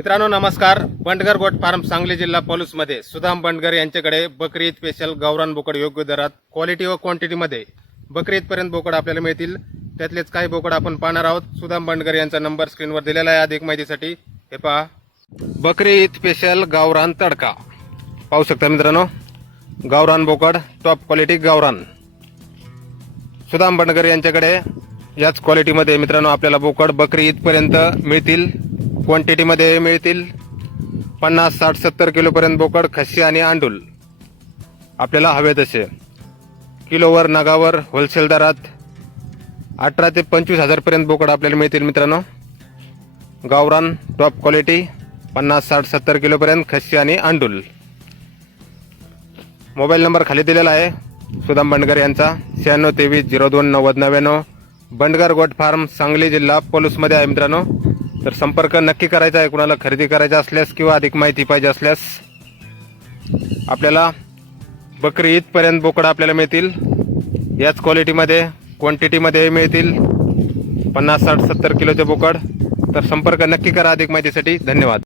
मित्रांनो नमस्कार. Bandgar goat farm Sangli जिल्हा पलूसमध्ये सुदाम बंडगर यांच्याकडे बकरी ईद स्पेशल गावरान बोकड योग्य दरात क्वालिटी व क्वांटिटीमध्ये बकरी ईदपर्यंत बोकड आपल्याला मिळतील. त्यातलेच काही बोकड आपण पाहणार आहोत. सुदाम बंडगर यांचा नंबर स्क्रीनवर दिलेला आहे. अधिक माहितीसाठी हे पहा. बकरी ईद स्पेशल गावरान तडका. पाहू शकता मित्रांनो. गावरान बोकड टॉप क्वालिटी गावरान. सुदाम बंडगर यांच्याकडे याच क्वालिटीमध्ये मित्रांनो आपल्याला बोकड बकरी ईदपर्यंत मिळतील. क्वांटिटीमध्ये मिळतील पन्नास साठ सत्तर किलोपर्यंत बोकड खस्सी आणि आंडूल. आपल्याला हवे तसे. किलोवर नगावर होलसेल दरात अठरा ते पंचवीस हजारपर्यंत बोकड आपल्याला मिळतील मित्रांनो. गावरान टॉप क्वालिटी पन्नास साठ सत्तर किलोपर्यंत खस्सी आणि आंडूल. मोबाईल नंबर खाली दिलेला आहे. सुदाम बंडगर यांचा. शहाण्णव तेवीस झिरो दोन नव्वद नव्याण्णव. बंडगर गोट फार्म सांगली जिल्हा पोलूसमध्ये आहे मित्रांनो. तर संपर्क नक्की करायचा आहे. कुणाला खरेदी करायचा असल्यास किंवा अधिक माहिती पाहिजे असल्यास आपल्याला बकरी ईदपर्यंत बोकड आपल्याला मिळतील. याच क्वालिटीमध्ये क्वांटिटीमध्ये मिळतील. पन्नास साठ सत्तर किलोचे बोकड. तर संपर्क नक्की करा अधिक माहितीसाठी. धन्यवाद.